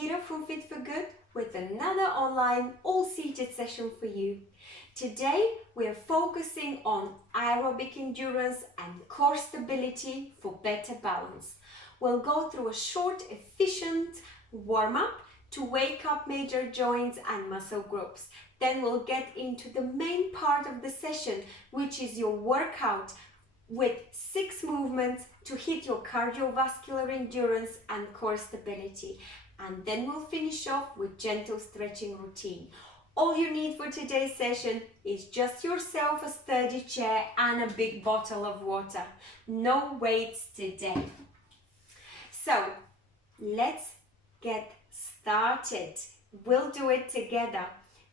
Mira from Fit for Good with another online all-seated session for you. Today we are focusing on aerobic endurance and core stability for better balance. We'll go through a short, efficient warm-up to wake up major joints and muscle groups. Then we'll get into the main part of the session, which is your workout with 6 movements to hit your cardiovascular endurance and core stability. And then we'll finish off with gentle stretching routine. All you need for today's session is just yourself, a sturdy chair and a big bottle of water. No weights today. So let's get started. We'll do it together.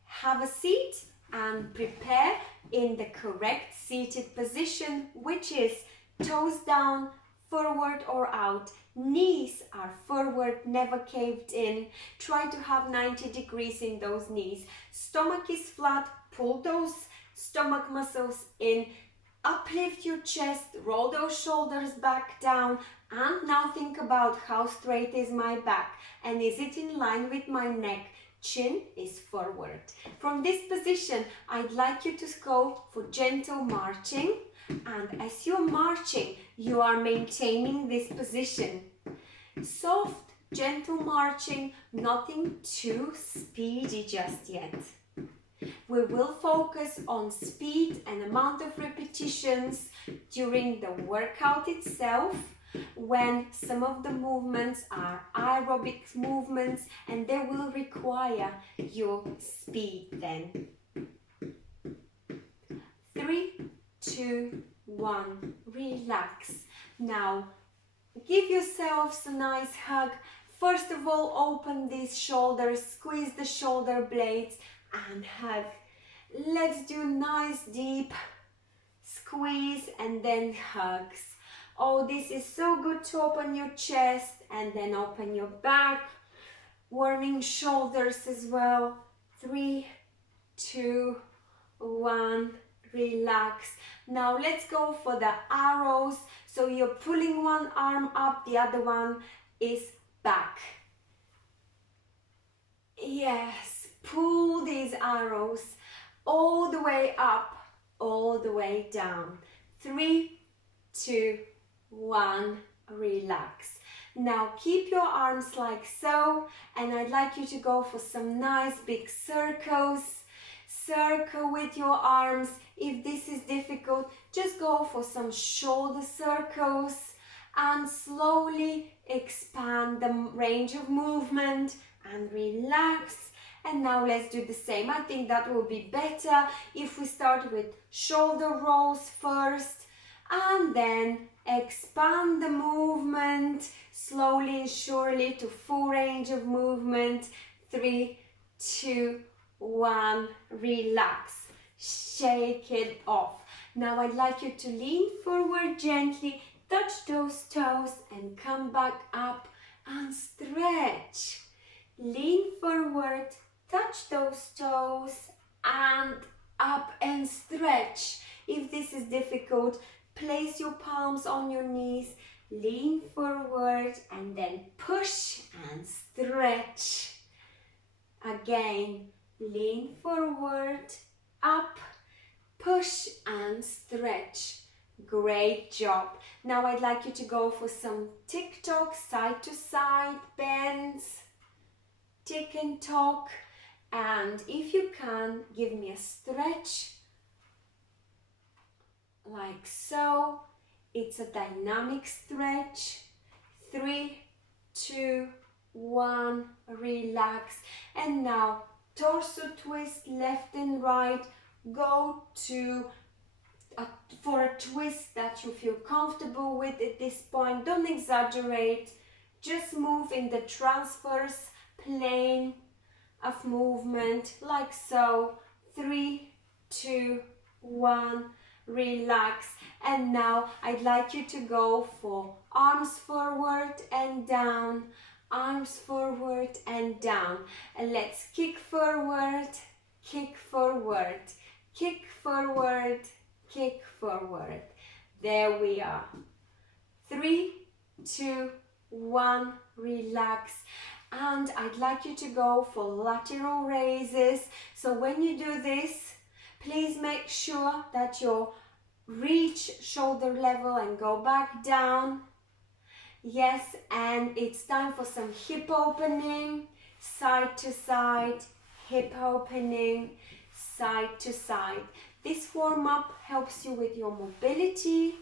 Have a seat and prepare in the correct seated position, which is toes down, forward or out. Knees are forward, never caved in. Try to have 90 degrees in those knees. Stomach is flat, pull those stomach muscles in. Uplift your chest, roll those shoulders back down, and now think about how straight is my back and is it in line with my neck. Chin is forward. From this position, I'd like you to go for gentle marching, and as you're marching, you are maintaining this position. Soft, gentle marching, nothing too speedy just yet. We will focus on speed and amount of repetitions during the workout itself, when some of the movements are aerobic movements and they will require your speed then. 3, 2, 1, relax. Now give yourselves a nice hug. First of all, open these shoulders, squeeze the shoulder blades and hug. Let's do nice deep squeeze and then hugs. Oh, this is so good to open your chest and then open your back. Warming shoulders as well. 3, 2, 1, relax. Now let's go for the arrows. So you're pulling one arm up, the other one is back. Yes, pull these arrows all the way up, all the way down. 3, 2, 1, relax. Now keep your arms like so, and I'd like you to go for some nice big circles. Circle with your arms. If this is difficult, just go for some shoulder circles and slowly expand the range of movement and relax. And now let's do the same. I think that will be better if we start with shoulder rolls first and then expand the movement slowly and surely to full range of movement. 3, 2, 1, relax. Shake it off. Now I'd like you to lean forward gently, touch those toes and come back up and stretch. Lean forward, touch those toes and up and stretch. If this is difficult, place your palms on your knees, lean forward and then push and stretch. Again, lean forward, up, push and stretch. Great job. Now I'd like you to go for some tick-tock, side to side bends. Tick and tock. And if you can, give me a stretch like so. It's a dynamic stretch. 3, 2, 1, relax. And now torso twist left and right. Go to for a twist that you feel comfortable with at this point. Don't exaggerate. Just move in the transverse plane of movement like so. 3, 2, 1, relax. And now I'd like you to go for arms forward and down, arms forward and down. And let's kick forward, kick forward, kick forward, kick forward. There we are. 3, 2, 1, relax. And I'd like you to go for lateral raises. So when you do this, please make sure that you reach shoulder level and go back down. Yes, and it's time for some hip opening, side to side, hip opening, side to side. This warm-up helps you with your mobility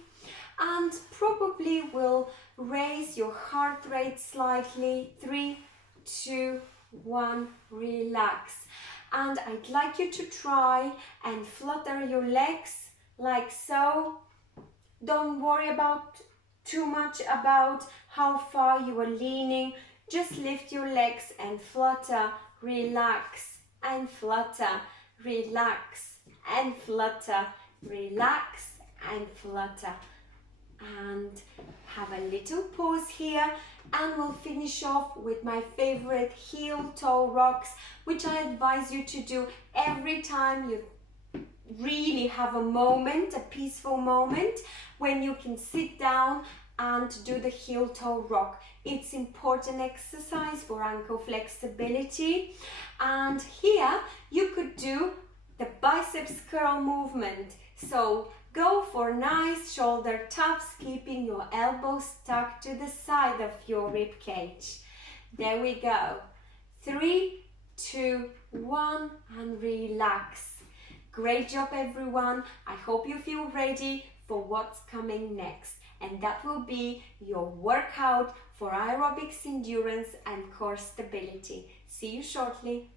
and probably will raise your heart rate slightly. 3, 2, 1, relax. And I'd like you to try and flutter your legs like so. Don't worry too much about how far you are leaning. Just lift your legs and flutter, relax and flutter, relax and flutter, relax and flutter. And have a little pause here, and we'll finish off with my favorite heel toe rocks, which I advise you to do every time you really have a moment, a peaceful moment, when you can sit down and do the heel toe rock. It's important exercise for ankle flexibility. And here you could do the biceps curl movement. So go for nice shoulder taps, keeping your elbows tucked to the side of your rib cage. There we go. 3, 2, 1, and relax. Great job, everyone. I hope you feel ready for what's coming next. And that will be your workout for aerobics, endurance, and core stability. See you shortly.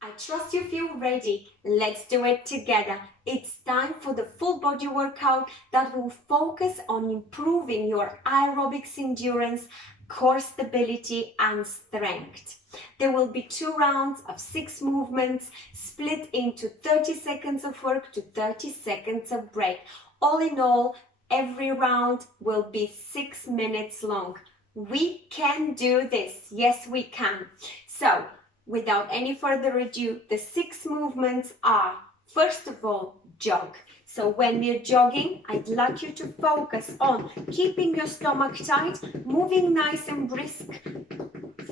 I trust you feel ready. Let's do it together. It's time for the full body workout that will focus on improving your aerobics endurance, core stability and strength. There will be 2 rounds of 6 movements split into 30 seconds of work to 30 seconds of break. All in all, every round will be 6 minutes long. We can do this. Yes, we can. So, without any further ado, the 6 movements are, first of all, jog. So when we're jogging, I'd like you to focus on keeping your stomach tight, moving nice and brisk,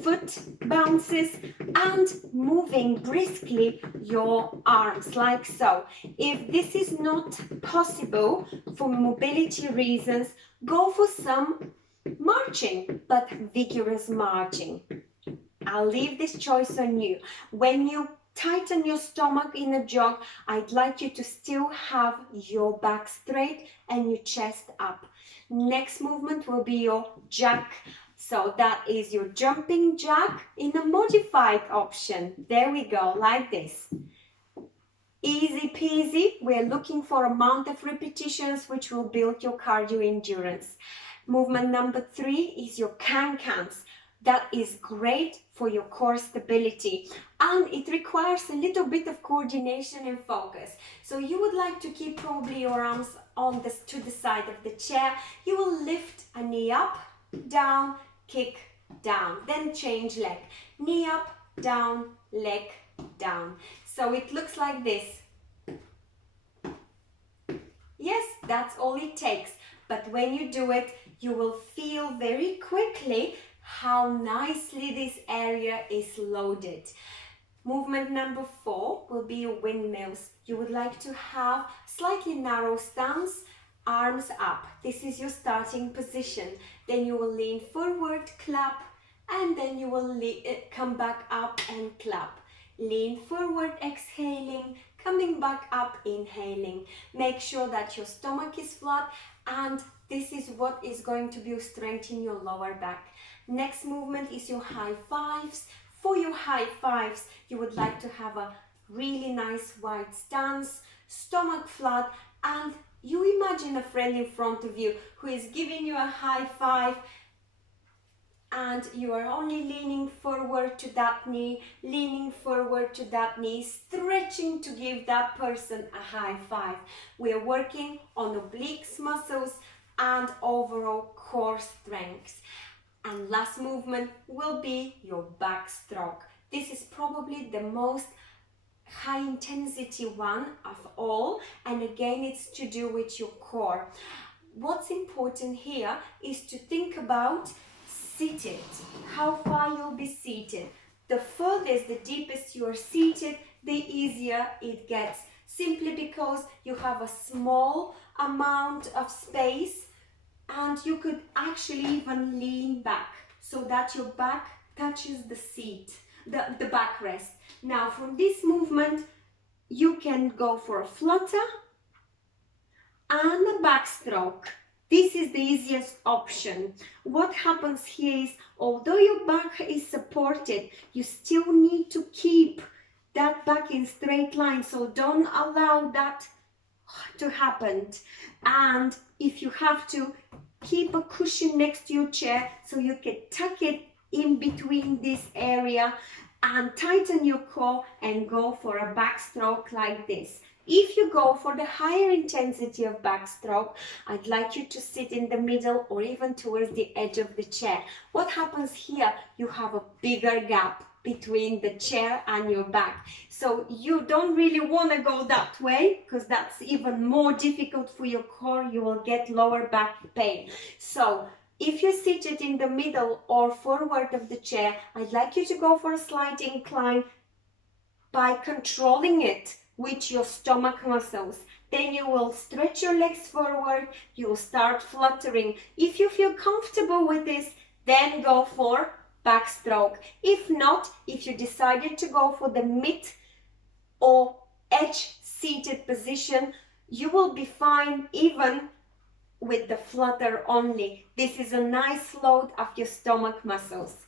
foot bounces, and moving briskly your arms like so. If this is not possible for mobility reasons, go for some marching, but vigorous marching. I'll leave this choice on you. When you tighten your stomach in a jog, I'd like you to still have your back straight and your chest up. Next movement will be your jack. So that is your jumping jack in a modified option. There we go, like this. Easy peasy. We're looking for amount of repetitions which will build your cardio endurance. Movement number 3 is your can-cans. That is great for your core stability, and it requires a little bit of coordination and focus. So you would like to keep probably your arms on to the side of the chair. You will lift a knee up, down, kick, down, then change leg. Knee up, down, leg down. So it looks like this. Yes, that's all it takes. But when you do it, you will feel very quickly how nicely this area is loaded. Movement number 4 will be your windmills. You would like to have slightly narrow stance, arms up. This is your starting position. Then you will lean forward, clap, and then you will come back up and clap. Lean forward, exhaling, coming back up, inhaling. Make sure that your stomach is flat, and this is what is going to be strengthening your lower back. Next movement is your high fives. For your high fives, you would like to have a really nice wide stance, stomach flat, and you imagine a friend in front of you who is giving you a high five, and you are only leaning forward to that knee, leaning forward to that knee, stretching to give that person a high five. We are working on obliques muscles and overall core strength. And last movement will be your backstroke. This is probably the most high intensity one of all, and again it's to do with your core. What's important here is to think about seated, how far you'll be seated. The furthest, the deepest you are seated, the easier it gets, simply because you have a small amount of space and you could actually even lean back so that your back touches the seat, the backrest. Now from this movement, you can go for a flutter and a backstroke. This is the easiest option. What happens here is, although your back is supported, you still need to keep that back in straight line, so don't allow that to happen. And if you have to, keep a cushion next to your chair so you can tuck it in between this area and tighten your core and go for a backstroke like this. If you go for the higher intensity of backstroke, I'd like you to sit in the middle or even towards the edge of the chair. What happens here? You have a bigger gap between the chair and your back. So you don't really want to go that way, because that's even more difficult for your core. You will get lower back pain. So if you're seated in the middle or forward of the chair, I'd like you to go for a slight incline by controlling it with your stomach muscles. Then you will stretch your legs forward, you will start fluttering. If you feel comfortable with this, then go for backstroke. If not, if you decided to go for the mid or edge seated position, you will be fine even with the flutter only. This is a nice load of your stomach muscles.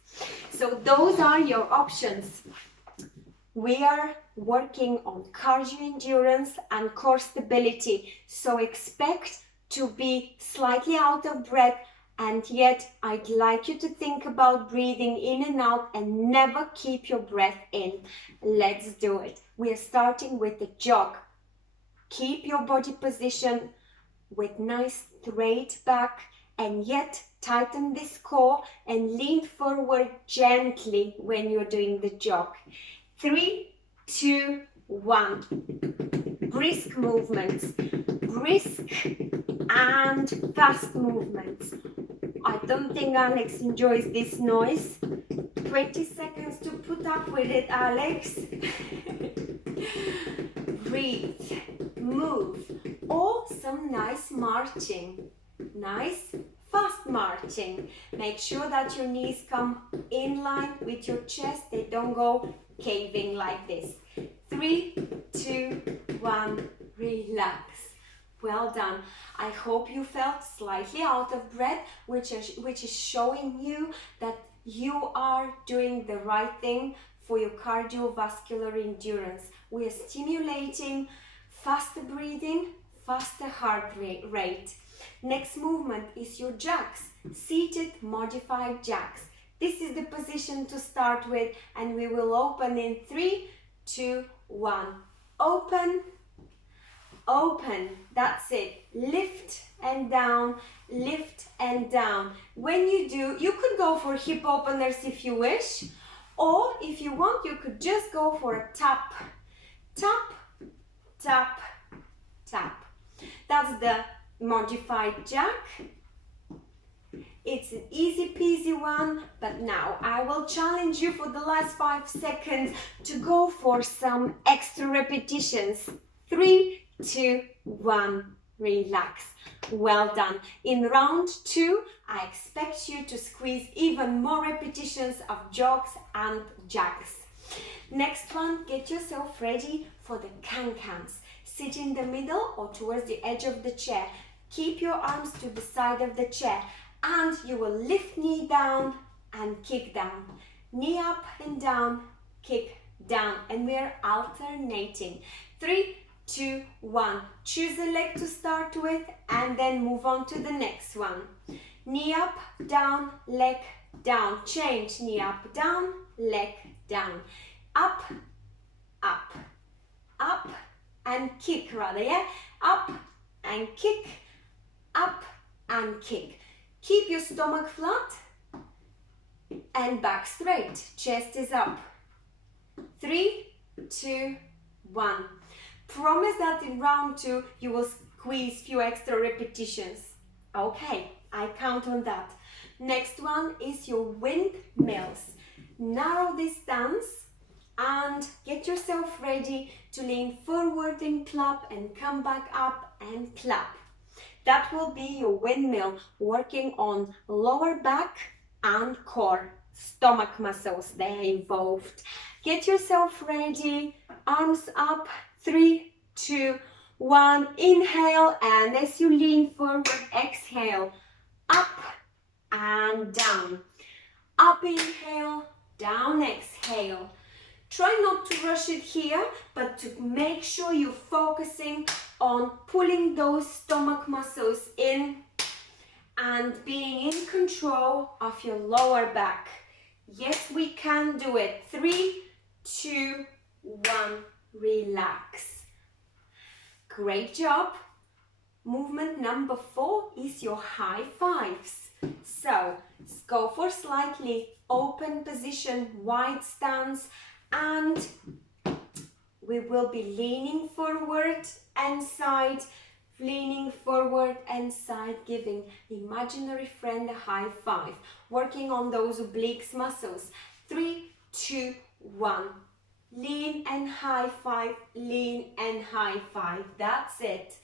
So those are your options. We are working on cardio endurance and core stability, so expect to be slightly out of breath, and yet I'd like you to think about breathing in and out and never keep your breath in. Let's do it. We are starting with the jog. Keep your body position with nice straight back, and yet tighten this core and lean forward gently when you're doing the jog. 3, 2, 1. Brisk movements, brisk and fast movements. I don't think Alex enjoys this noise. 20 seconds to put up with it, Alex. Breathe, move, or some nice marching. Nice fast marching. Make sure that your knees come in line with your chest. They don't go caving like this. 3, 2, 1, relax. Well done. I hope you felt slightly out of breath, which is showing you that you are doing the right thing for your cardiovascular endurance. We are stimulating faster breathing, faster heart rate. Next movement is your jacks, seated modified jacks. This is the position to start with, and we will open in 3, 2, 1. Open, open. That's it. Lift and down, lift and down. When you do, you could go for hip openers if you wish, or if you want, you could just go for a tap, tap, tap, tap. That's the modified jack. It's an easy peasy one, but now I will challenge you for the last 5 seconds to go for some extra repetitions. 3, 2, 1, relax. Well done. In round 2, I expect you to squeeze even more repetitions of jogs and jacks. Next one, get yourself ready for the can-cans. Sit in the middle or towards the edge of the chair. Keep your arms to the side of the chair, and you will lift knee down and kick down. Knee up and down, kick down, and we're alternating. 3, 2, 1. Choose a leg to start with and then move on to the next one. Knee up, down, leg down. Change. Knee up, down, leg down. Up, up, up, and kick rather, yeah? Up and kick, up and kick. Keep your stomach flat and back straight. Chest is up. 3, 2, 1. Promise that in round 2 you will squeeze few extra repetitions. Okay, I count on that. Next one is your windmills. Narrow this stance and get yourself ready to lean forward and clap and come back up and clap. That will be your windmill, working on lower back and core. Stomach muscles, they're involved. Get yourself ready, arms up, 3, 2, 1. Inhale, and as you lean forward, exhale, up and down. Up, inhale, down, exhale. Try not to rush it here, but to make sure you're focusing on pulling those stomach muscles in and being in control of your lower back. Yes, we can do it. 3, 2, 1, relax. Great job. Movement number 4 is your high fives. So, let's go for slightly open position, wide stance, and we will be leaning forward and side, leaning forward and side, giving imaginary friend a high five, working on those obliques muscles. 3, 2, 1. Lean and high five, lean and high five. That's it.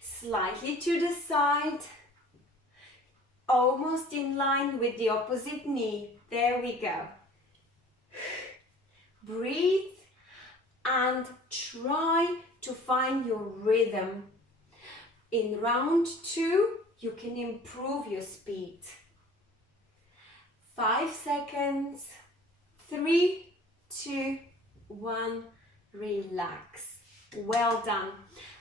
Slightly to the side, almost in line with the opposite knee. There we go. Breathe and try to find your rhythm. In round 2, you can improve your speed. 5 seconds. 3, 2, 1. Relax. Well done.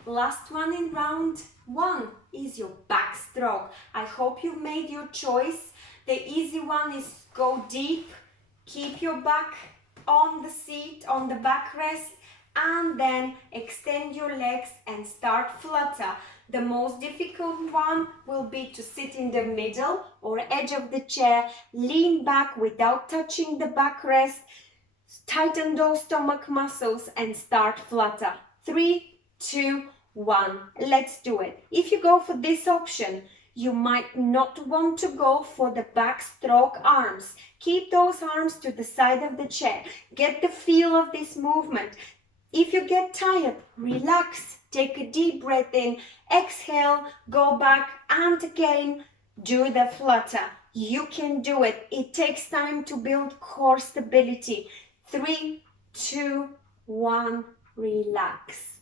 Last one in round 1 is your backstroke. I hope you've made your choice. The easy one is go deep, keep your back on the seat, on the backrest, and then extend your legs and start flutter. The most difficult one will be to sit in the middle or edge of the chair, lean back without touching the backrest, tighten those stomach muscles and start flutter. 3, 2, 1. Let's do it. If you go for this option, you might not want to go for the backstroke arms. Keep those arms to the side of the chair. Get the feel of this movement. If you get tired, relax. Take a deep breath in. Exhale, go back, and again, do the flutter. You can do it. It takes time to build core stability. 3, 2, 1, relax.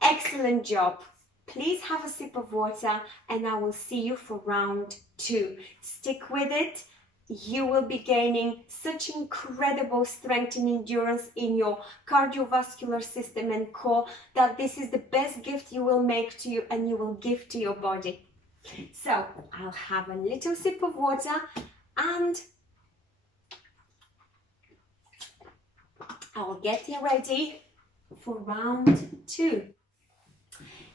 Excellent job. Please have a sip of water and I will see you for round 2. Stick with it. You will be gaining such incredible strength and endurance in your cardiovascular system and core that this is the best gift you will make to you and you will give to your body. So I'll have a little sip of water and I'll get you ready for round 2.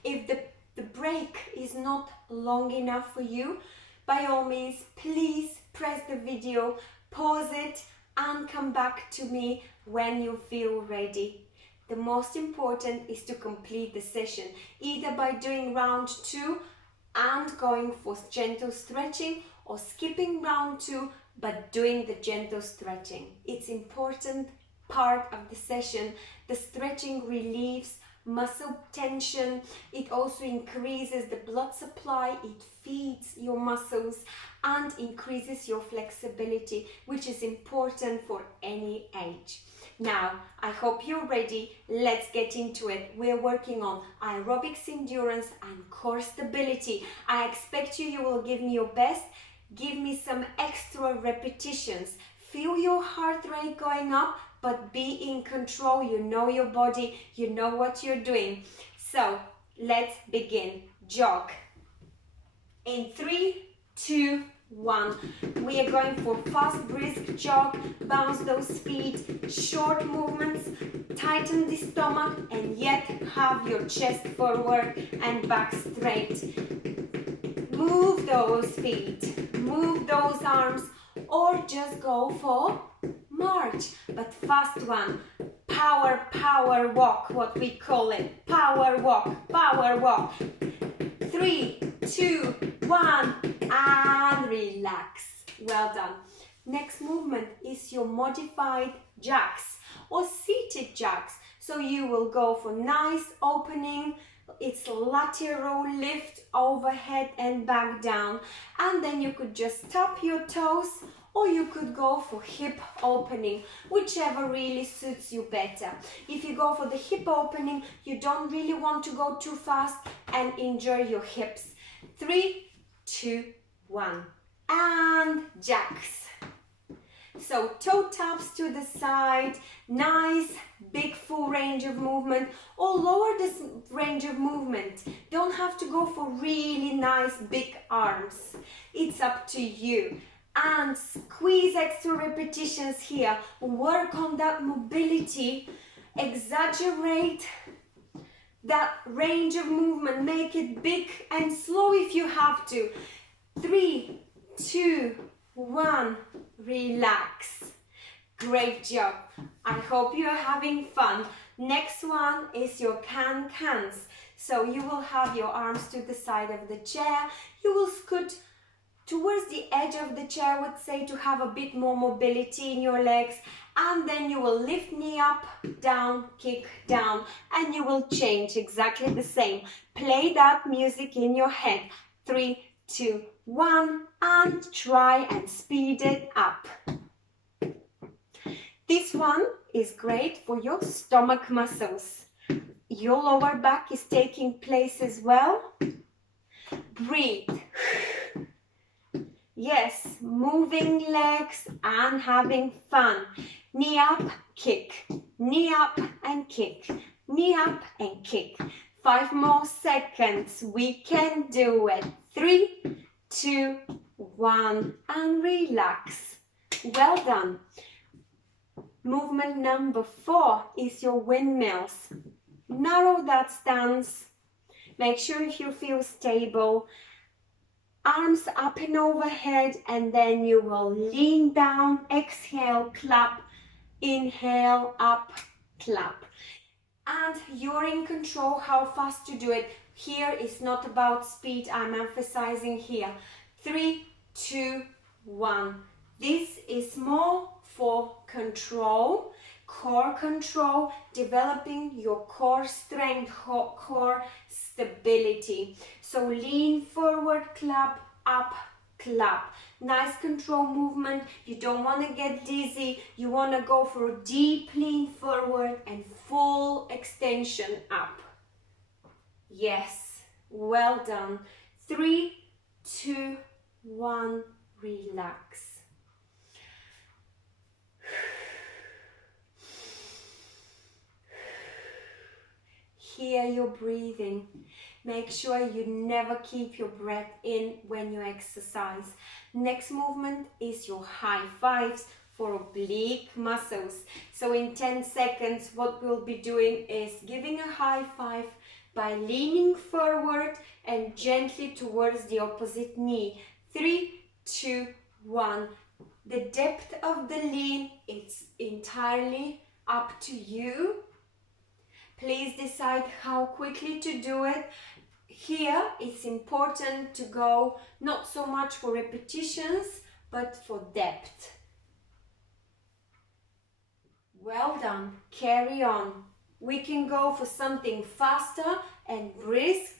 If the break is not long enough for you, by all means, please press the video, pause it, and come back to me when you feel ready. The most important is to complete the session, either by doing round 2 and going for gentle stretching, or skipping round 2 but doing the gentle stretching. It's important part of the session. The stretching relieves muscle tension. It also increases the blood supply. It feeds your muscles and increases your flexibility, which is important for any age. Now, I hope you're ready. Let's get into it. We're working on aerobics, endurance, and core stability. I expect you will give me your best. Give me some extra repetitions. Feel your heart rate going up, but be in control. You know your body, you know what you're doing. So let's begin. Jog. In 3, 2, 1. We are going for fast brisk jog. Bounce those feet, short movements, tighten the stomach, and yet have your chest forward and back straight. Move those feet, move those arms, or just go for march, but fast one. power walk, what we call it. Power walk, power walk. 3, 2, 1, and relax. Well done. Next movement is your modified jacks or seated jacks. So you will go for nice opening. It's lateral lift overhead and back down. And then you could just tap your toes, or you could go for hip opening, whichever really suits you better. If you go for the hip opening, you don't really want to go too fast and injure your hips. 3, 2, 1, and jacks. So toe taps to the side, nice big full range of movement, or lower this range of movement. Don't have to go for really nice big arms. It's up to you. And squeeze extra repetitions here. Work on that mobility. Exaggerate that range of movement. Make it big and slow if you have to. 3, 2, 1. Relax. Great job. I hope you are having fun. Next one is your can-cans. So you will have your arms to the side of the chair. You will scoot towards the edge of the chair, I would say, to have a bit more mobility in your legs. And then you will lift knee up, down, kick, down. And you will change exactly the same. Play that music in your head. 3, 2, 1, and try and speed it up. This one is great for your stomach muscles. Your lower back is taking place as well. Breathe. Yes, moving legs and having fun. Knee up, kick. Knee up and kick. Knee up and kick. 5 more seconds. We can do it. 3, 2, 1, and relax. Well done. Movement number 4 is your windmills. Narrow that stance. Make sure you feel stable. Arms up and overhead, and then you will lean down, exhale, clap, inhale, up, clap. And you're in control how fast to do it. Here is not about speed, I'm emphasizing here. 3, 2, 1. This is more for control, core control, developing your core strength, core stability. So lean forward, clap, up, clap. Nice control movement. You don't want to get dizzy. You want to go for a deep lean forward and full extension up. Yes, well done. 3, 2, 1, relax. Hear your breathing. Make sure you never keep your breath in when you exercise. Next movement is your high fives for oblique muscles. So in 10 seconds, what we'll be doing is giving a high five by leaning forward and gently towards the opposite knee. 3, 2, 1. The depth of the lean, it's entirely up to you. Please decide how quickly to do it. Here, it's important to go not so much for repetitions, but for depth. Well done. Carry on. We can go for something faster and brisk.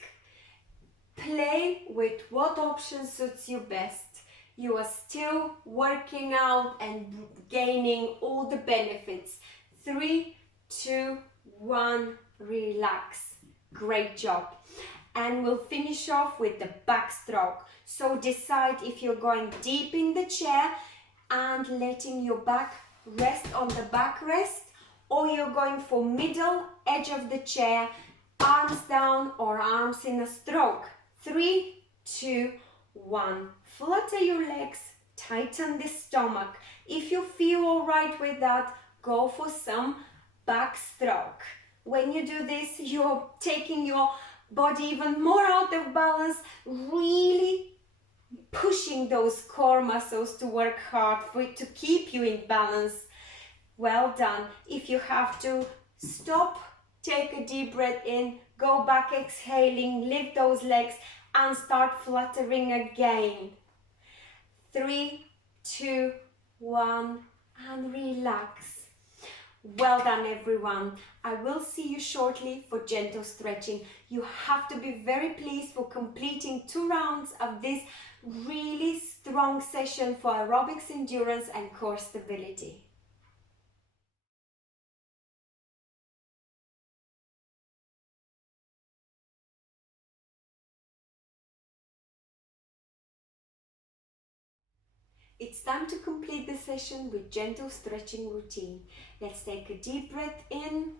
Play with what option suits you best. You are still working out and gaining all the benefits. 3, 2, 1, relax. Great job. And we'll finish off with the backstroke. So decide if you're going deep in the chair and letting your back rest on the backrest, or you're going for middle edge of the chair, arms down or arms in a stroke. 3, 2, 1. Flutter your legs, tighten the stomach. If you feel all right with that, go for some backstroke. When you do this, you're taking your body even more out of balance, really pushing those core muscles to work hard to keep you in balance. Well done. If you have to, stop, take a deep breath in, go back exhaling, lift those legs and start fluttering again. 3, 2, 1 and relax. Well done everyone. I will see you shortly for gentle stretching. You have to be very pleased for completing 2 rounds of this really strong session for aerobics endurance and core stability. It's time to complete the session with gentle stretching routine. Let's take a deep breath in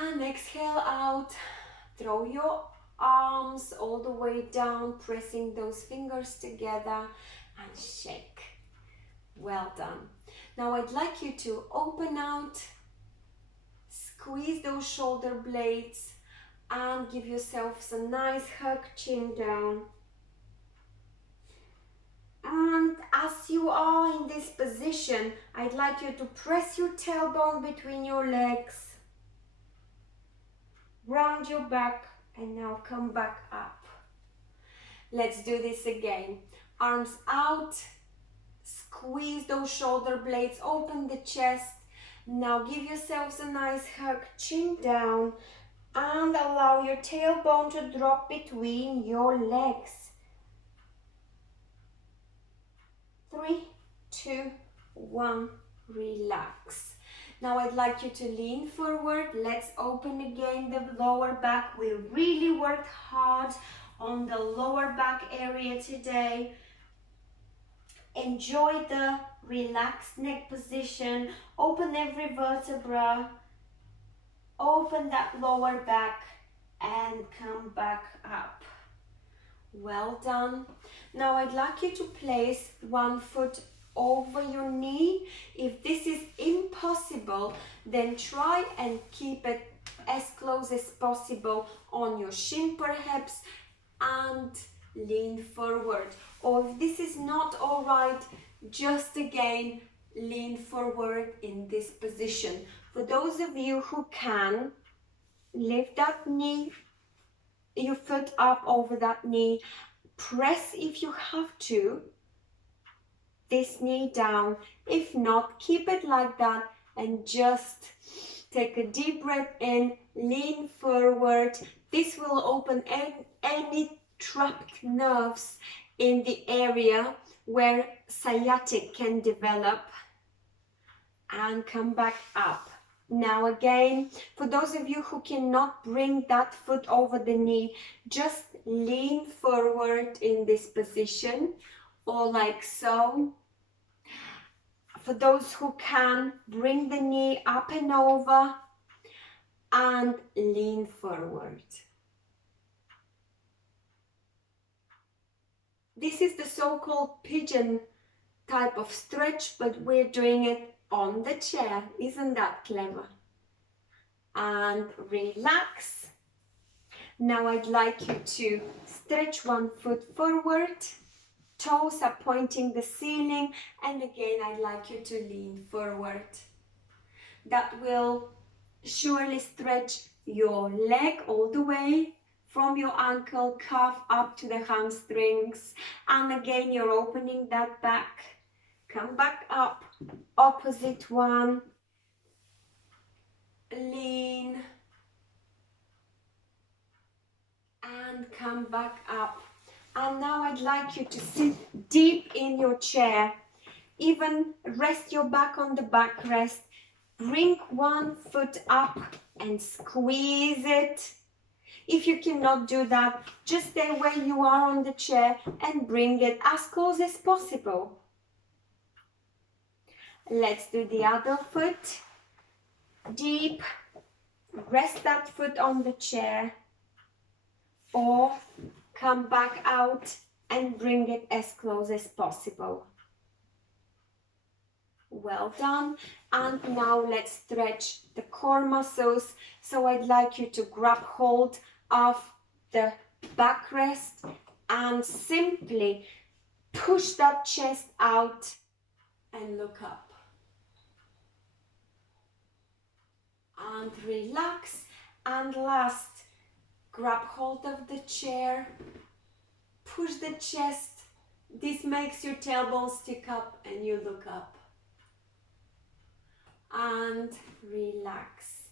and exhale out. Throw your arms all the way down, pressing those fingers together and shake. Well done. Now I'd like you to open out, squeeze those shoulder blades and give yourselves a nice hug, chin down. And as you are in this position, I'd like you to press your tailbone between your legs, round your back, and now come back up. Let's do this again. Arms out, squeeze those shoulder blades, open the chest. Now give yourselves a nice hug, chin down, and allow your tailbone to drop between your legs. 3, 2, 1, relax. Now I'd like you to lean forward. Let's open again the lower back. We really worked hard on the lower back area today. Enjoy the relaxed neck position. Open every vertebra. Open that lower back and come back up. Well done. Now I'd like you to place one foot over your knee. If this is impossible, then try and keep it as close as possible on your shin perhaps and lean forward. Or if this is not all right, just again lean forward in this position. For those of you who can, lift that knee, your foot up over that knee, press if you have to, this knee down. If not, keep it like that and just take a deep breath in, lean forward. This will open any trapped nerves in the area where sciatic can develop, and come back up. Now again, for those of you who cannot bring that foot over the knee, just lean forward in this position, or like so. For those who can, bring the knee up and over and lean forward. This is the so-called pigeon type of stretch, but we're doing it on the chair. Isn't that clever? And relax. Now I'd like you to stretch one foot forward, toes are pointing the ceiling, and again I'd like you to lean forward. That will surely stretch your leg all the way from your ankle, calf up to the hamstrings, and again you're opening that back. Come back up, opposite one, lean, and come back up. And now I'd like you to sit deep in your chair, even rest your back on the backrest, bring one foot up and squeeze it. If you cannot do that, just stay where you are on the chair and bring it as close as possible. Let's do the other foot. Deep, rest that foot on the chair, or come back out and bring it as close as possible. Well done. And now let's stretch the core muscles. So I'd like you to grab hold of the backrest and simply push that chest out and look up. and relax. And last, grab hold of the chair, push the chest. This makes your tailbone stick up and you look up. And relax.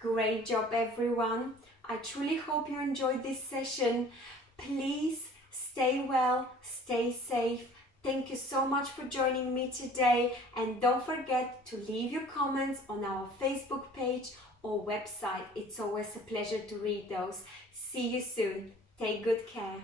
Great job, everyone. I truly hope you enjoyed this session. Please stay well, stay safe. Thank you so much for joining me today, and don't forget to leave your comments on our Facebook page or website. It's always a pleasure to read those. See you soon. Take good care.